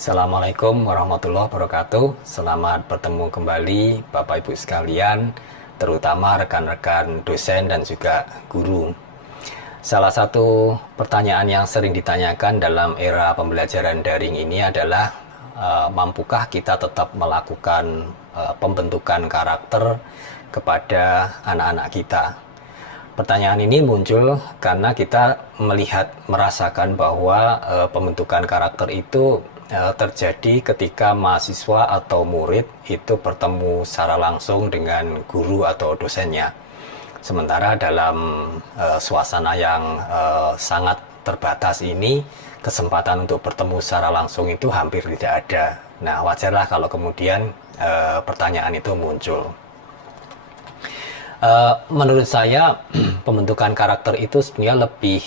Assalamualaikum warahmatullahi wabarakatuh. Selamat bertemu kembali Bapak Ibu sekalian, terutama rekan-rekan dosen dan juga guru. Salah satu pertanyaan yang sering ditanyakan dalam era pembelajaran daring ini adalah mampukah kita tetap melakukan pembentukan karakter kepada anak-anak kita. Pertanyaan ini muncul karena kita merasakan bahwa pembentukan karakter itu terjadi ketika mahasiswa atau murid itu bertemu secara langsung dengan guru atau dosennya. Sementara dalam suasana yang sangat terbatas ini, kesempatan untuk bertemu secara langsung itu hampir tidak ada. Nah, wajarlah kalau kemudian pertanyaan itu muncul. Menurut saya pembentukan karakter itu sebenarnya lebih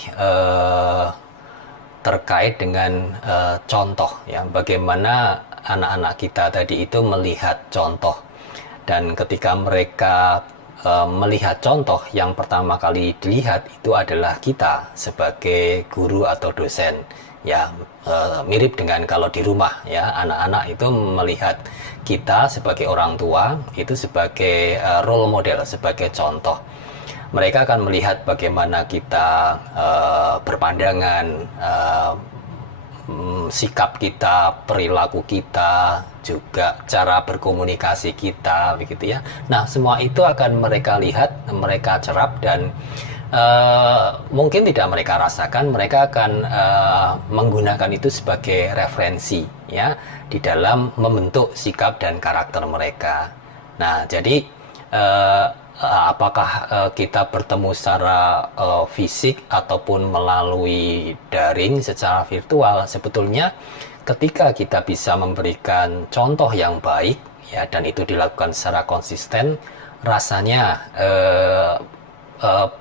terkait dengan contoh, ya, bagaimana anak-anak kita tadi itu melihat contoh, dan ketika mereka melihat contoh, yang pertama kali dilihat itu adalah kita sebagai guru atau dosen. Ya, mirip dengan kalau di rumah, ya, anak-anak itu melihat kita sebagai orang tua itu sebagai role model, sebagai contoh. Mereka akan melihat bagaimana kita berpandangan, sikap kita, perilaku kita, juga cara berkomunikasi kita, begitu ya. Nah, semua itu akan mereka lihat, mereka cerap, dan mungkin tidak mereka rasakan, mereka akan menggunakan itu sebagai referensi, ya, di dalam membentuk sikap dan karakter mereka. Nah, jadi apakah kita bertemu secara fisik ataupun melalui daring secara virtual, sebetulnya ketika kita bisa memberikan contoh yang baik, ya, dan itu dilakukan secara konsisten, rasanya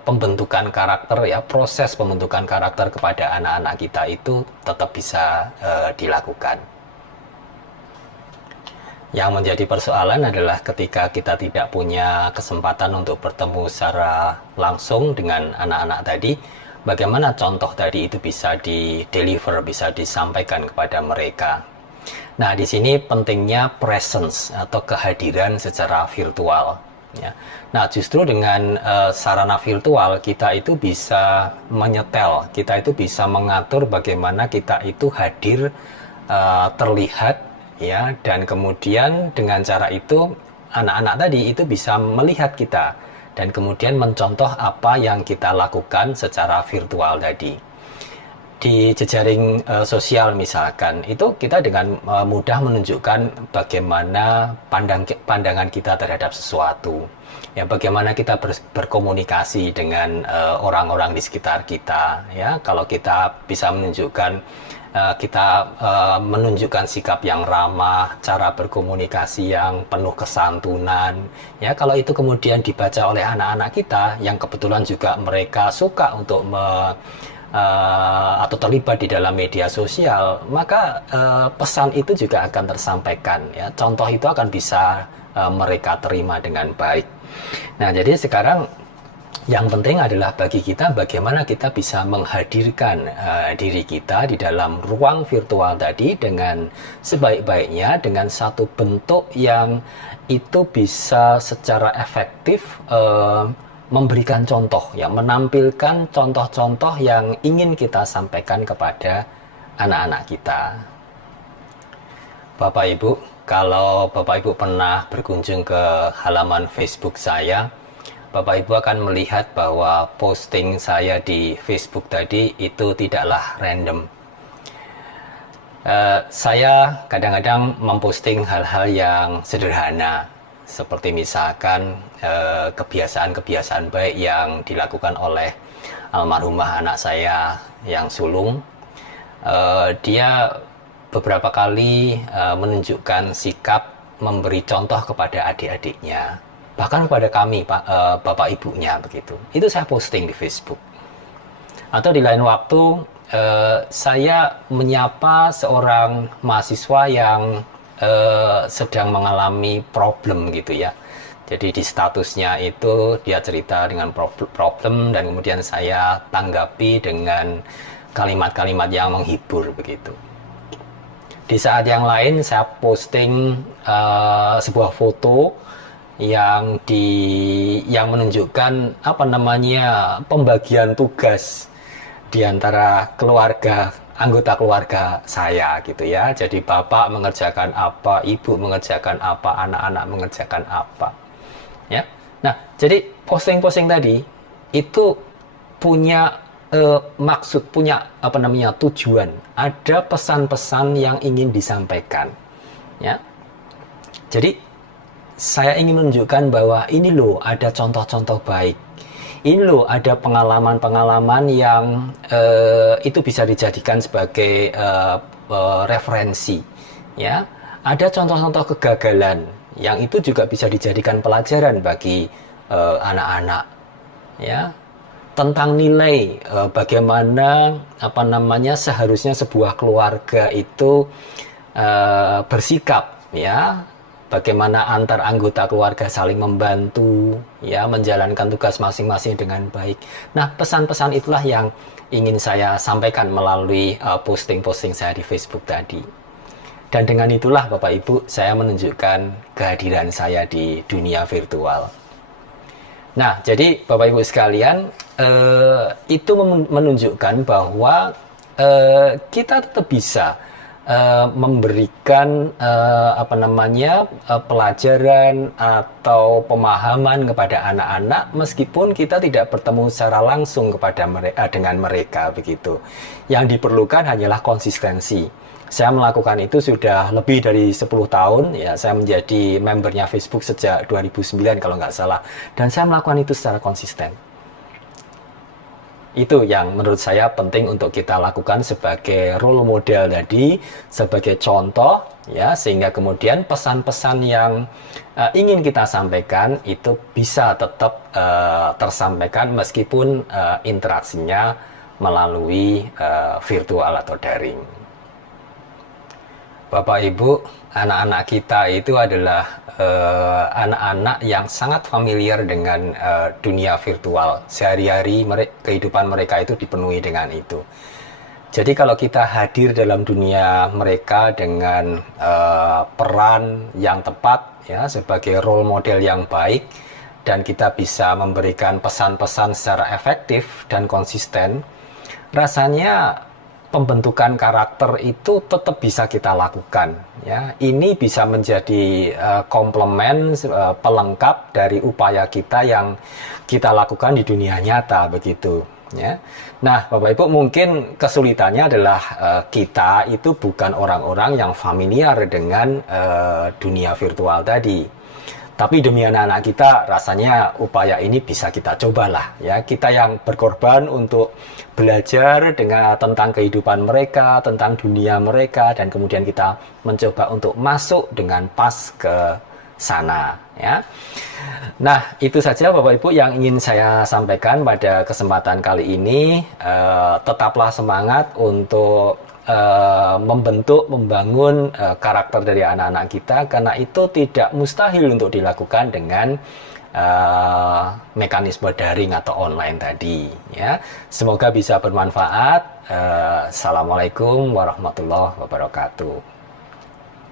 pembentukan karakter, ya, proses pembentukan karakter kepada anak-anak kita itu tetap bisa dilakukan. Yang menjadi persoalan adalah ketika kita tidak punya kesempatan untuk bertemu secara langsung dengan anak-anak tadi, bagaimana contoh tadi itu bisa di-deliver, bisa disampaikan kepada mereka. Nah, di sini pentingnya presence atau kehadiran secara virtual, ya. Nah, justru dengan sarana virtual kita itu bisa menyetel, kita itu bisa mengatur bagaimana kita itu hadir, terlihat, ya, dan kemudian dengan cara itu anak-anak tadi itu bisa melihat kita dan kemudian mencontoh apa yang kita lakukan secara virtual tadi. Di jejaring sosial misalkan, itu kita dengan mudah menunjukkan bagaimana pandangan kita terhadap sesuatu, ya, bagaimana kita berkomunikasi dengan orang-orang di sekitar kita, ya. Kalau kita bisa menunjukkan menunjukkan sikap yang ramah, cara berkomunikasi yang penuh kesantunan, ya, kalau itu kemudian dibaca oleh anak-anak kita yang kebetulan juga mereka suka untuk atau terlibat di dalam media sosial, maka pesan itu juga akan tersampaikan, ya, contoh itu akan bisa mereka terima dengan baik. Nah, jadi sekarang yang penting adalah bagi kita bagaimana kita bisa menghadirkan diri kita di dalam ruang virtual tadi dengan sebaik-baiknya, dengan satu bentuk yang itu bisa secara efektif memberikan contoh, ya, menampilkan contoh-contoh yang ingin kita sampaikan kepada anak-anak kita. Bapak Ibu, kalau Bapak Ibu pernah berkunjung ke halaman Facebook saya, Bapak Ibu akan melihat bahwa posting saya di Facebook tadi itu tidaklah random. Saya kadang-kadang memposting hal-hal yang sederhana, seperti misalkan kebiasaan-kebiasaan baik yang dilakukan oleh almarhumah anak saya yang sulung. Dia beberapa kali menunjukkan sikap memberi contoh kepada adik-adiknya, bahkan kepada kami, bapak ibunya, begitu. Itu saya posting di Facebook. Atau di lain waktu saya menyapa seorang mahasiswa yang sedang mengalami problem, gitu ya. Jadi di statusnya itu dia cerita dengan problem, dan kemudian saya tanggapi dengan kalimat-kalimat yang menghibur, begitu. Di saat yang lain saya posting sebuah foto yang menunjukkan apa namanya pembagian tugas di antara anggota keluarga saya gitu ya. Jadi bapak mengerjakan apa, ibu mengerjakan apa, anak-anak mengerjakan apa. Ya. Nah, jadi posting-posting tadi itu punya maksud, punya apa namanya tujuan. Ada pesan-pesan yang ingin disampaikan. Ya. Jadi saya ingin menunjukkan bahwa ini loh ada contoh-contoh baik. Ini loh ada pengalaman-pengalaman yang itu bisa dijadikan sebagai referensi. Ya. Ada contoh-contoh kegagalan yang itu juga bisa dijadikan pelajaran bagi anak-anak. Ya, tentang nilai bagaimana apa namanya seharusnya sebuah keluarga itu bersikap, ya, bagaimana antar anggota keluarga saling membantu, ya, menjalankan tugas masing-masing dengan baik. Nah, pesan-pesan itulah yang ingin saya sampaikan melalui posting-posting saya di Facebook tadi. Dan dengan itulah Bapak Ibu, saya menunjukkan kehadiran saya di dunia virtual. Nah, jadi Bapak Ibu sekalian, itu menunjukkan bahwa kita tetap bisa memberikan apa namanya pelajaran atau pemahaman kepada anak-anak meskipun kita tidak bertemu secara langsung dengan mereka begitu. Yang diperlukan hanyalah konsistensi. Saya melakukan itu sudah lebih dari 10 tahun, ya, saya menjadi membernya Facebook sejak 2009 kalau nggak salah, dan saya melakukan itu secara konsisten. Itu yang menurut saya penting untuk kita lakukan sebagai role model tadi, sebagai contoh, ya, sehingga kemudian pesan-pesan yang ingin kita sampaikan itu bisa tetap tersampaikan meskipun interaksinya melalui virtual atau daring. Bapak Ibu, anak-anak kita itu adalah anak-anak yang sangat familiar dengan dunia virtual. Sehari-hari kehidupan mereka itu dipenuhi dengan itu. Jadi kalau kita hadir dalam dunia mereka dengan peran yang tepat, ya, sebagai role model yang baik, dan kita bisa memberikan pesan-pesan secara efektif dan konsisten, rasanya pembentukan karakter itu tetap bisa kita lakukan, ya. Ini bisa menjadi komplement, pelengkap dari upaya kita yang kita lakukan di dunia nyata begitu, ya. Nah, Bapak Ibu, mungkin kesulitannya adalah kita itu bukan orang-orang yang familiar dengan dunia virtual tadi. Tapi demi anak-anak kita, rasanya upaya ini bisa kita cobalah, ya. Kita yang berkorban untuk belajar tentang kehidupan mereka, tentang dunia mereka, dan kemudian kita mencoba untuk masuk dengan pas ke sana, ya. Nah, itu saja Bapak Ibu yang ingin saya sampaikan pada kesempatan kali ini. Tetaplah semangat untuk membangun karakter dari anak-anak kita, karena itu tidak mustahil untuk dilakukan dengan mekanisme daring atau online tadi, ya. Semoga bisa bermanfaat. Assalamualaikum warahmatullahi wabarakatuh.